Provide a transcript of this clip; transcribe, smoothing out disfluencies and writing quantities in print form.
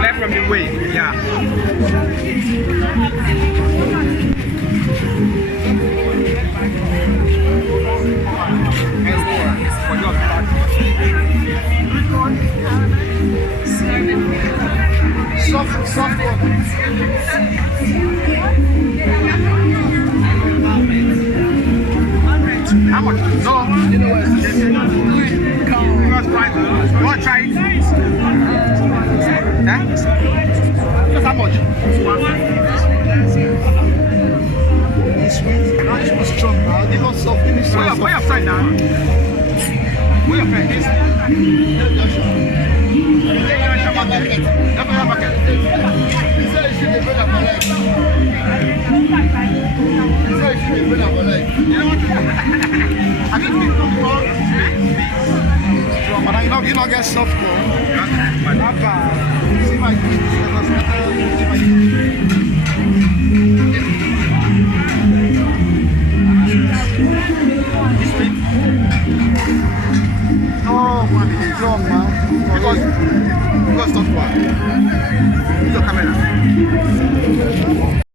Left from the way, yeah. Soft one. How much? No. You want to try it? Huh? Just how much? It's sweet. Now it's more strong now. They don't soft. They soft. Where your friend now? Where your friend is? You don't get soft more. See my Oh man, it's strong man. Because soft one.